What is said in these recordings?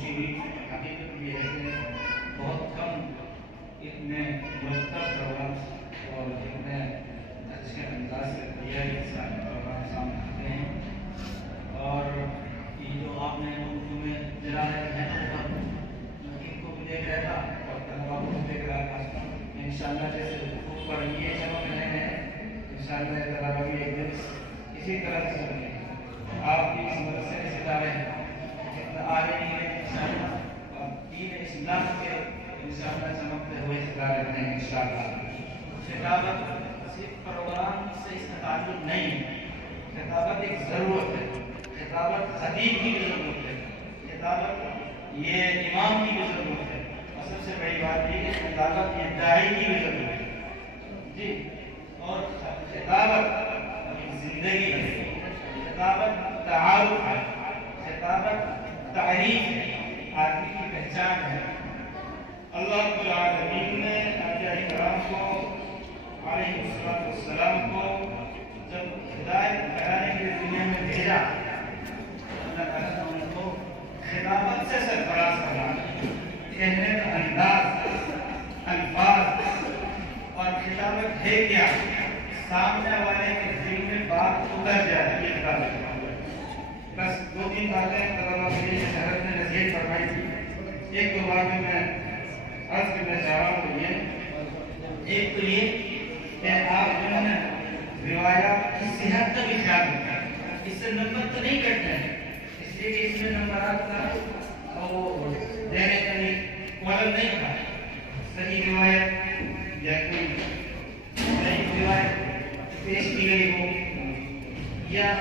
خوشی ہوئی. حقیقت یہ ہے کہ بہت کم اتنے مرتب پروگرام اور اتنے اچھے انداز سے تیاری کے ساتھ پروگرام سامنے آتے ہیں. اور یہ جو آپ نے اردو میں جلالت ہے ان کو بھی دیکھ رہا تھا اور طلبا کو بھی دیکھ رہا تھا. انشاءاللہ جیسے اوپر یہ چمک رہے ہیں انشاءاللہ طلبا بھی ایک دن اسی طرح سے چمکیں. آپ کی اس مدرسے کے ستارے جتنا آگے نکلے انشاءاللہ اور دین اسلام کے انشاءاللہ چمکتے ہوئے ستارے بنیں انشاءاللہ. خطابت صرف پروگرام سے اس کا تعلق نہیں ہے. خطابت ایک ضرورت ہے. خطابت خطیب کی بھی ضرورت ہے. خطابت یہ امام کی بھی ضرورت ہے. اور سب سے بڑی بات یہ کہ خطابت یہ داعی کی بھی ضرورت ہے. جی اور خطابت زندگی ہے. خطابت تعارف ہے. خطابت تعریف ہے. آدمی کی پہچان ہے. اللہ رب العالمین نے انبیاء کرام کو علیہ السلام کو جب ہدایت پھیلانے کے لیے دنیا میں بھیجا اللہ تعالیٰ نے ان کو خطابت سے سرفراز کرا. کہنے کا انداز الفاظ اور خطابت ہے کیا سامنے والے کے دل میں بات اتر جائے. یہ خطابت بس دو تین باتیں طلبا کے لیے حضرت نے نصیحت فرمائی تھی. ایک دو باتیں میں عرض کرنا چاہ رہا ہوں. ایک تو یہ کہ آپ جو ہے نا روایات کی صحت کا بھی خیال رکھیں. اس سے نمبر تو نہیں کٹنا ہے اس لیے کہ اس میں نمبرات کا وہ دینے کا مطلب نہیں تھا. صحیح روایت یا کوئی صحیح روایت پیش کی گئی ہو یا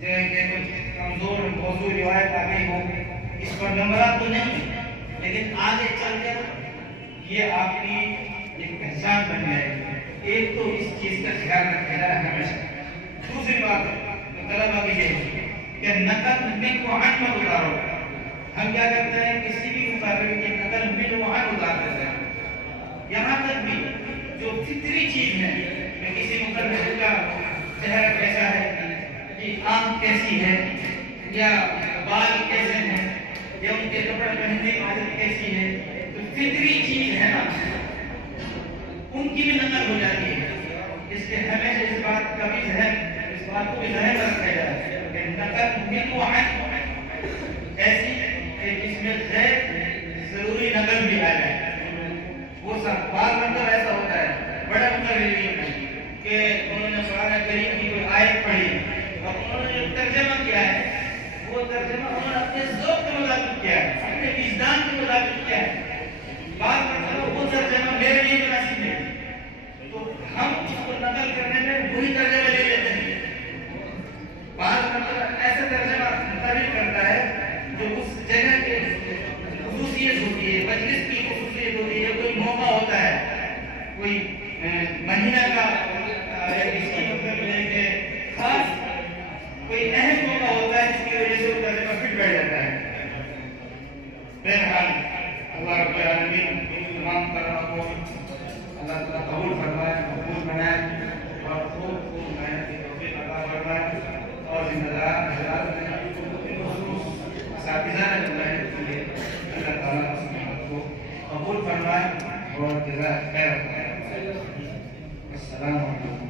جو ہے کہ کوئی کمزور موضوع روایت آ گئی ہو اس پر نمبرات تو نہیں. لیکن آگے چل کر یہ آپ کی ایک پہچان بن جائے گی. ایک تو اس چیز کا خیال رکھا جائے ہمیشہ. دوسری بات طلبا کی یہ ہے کہ نقل من و عن مت اتارو. ہم کیا کرتے ہیں کسی بھی مقابلے کی نقل من و عن اتار دیتے ہیں. یہاں تک بھی جو فطری چیز ہے کہ کسی مقابلے کا چہرہ کیسا ہے جی آنکھ کیسی ہے یا بال کیسے ہیں یا ان کے کپڑے پہننے کی عادت کیسی ہے تو فطری چیز ہے نا ان کی بھی نقل ہو جاتی ہے. اس لیے ہمیشہ اس بات کا بھی ذہن اس بات کو بھی ذہن میں رکھا جائے کہ نقل من و عن ایسی کہ جس میں ضروری نقل بھی آ جائے. وہ سب بعض مطلب ایسا ہوتا ہے بڑا مطلب کہ انہوں نے قرآن کریم کی کوئی آیت پڑھی اور انہوں نے جو ترجمہ کیا ہے وہ ترجمہ انہوں نے اپنے ذوق کے مطابق کیا ہے اپنے وجدان کے مطابق کیا ہے. بعض مطلب وہ ترجمہ میرے لیے مناسب نہیں تو ہم اس کو نقل کرنے میں وہی ترجمہ لے لیتے ہیں. بعض مطلب ایسا ترجمہ تعبیر کرتا ہے جو اس جگہ کے خصوصیت ہوتی ہے مجلس کی خصوصیت ہوتی ہے. کوئی موقع ہوتا ہے کوئی مہینہ کا اس کی مطلب ہے کہ خاص کوئی اہم موقع ہوتا ہے جس کی وجہ سے وہ ترجمہ فٹ بیٹھ جاتا ہے. بہرحال اللہ رب العالمین تمام طرح کو اللہ تعالیٰ قبول فرمائے مقبول بنائے اور خوب خوب محنت کی توفیق عطا فرمائے. اور ذمہ دار حضرات نے خصوص اساتذہ نے محنت کی ہے اللہ تعالیٰ اس محنت کو قبول فرمائے اور جزائے خیر. السلام علیکم.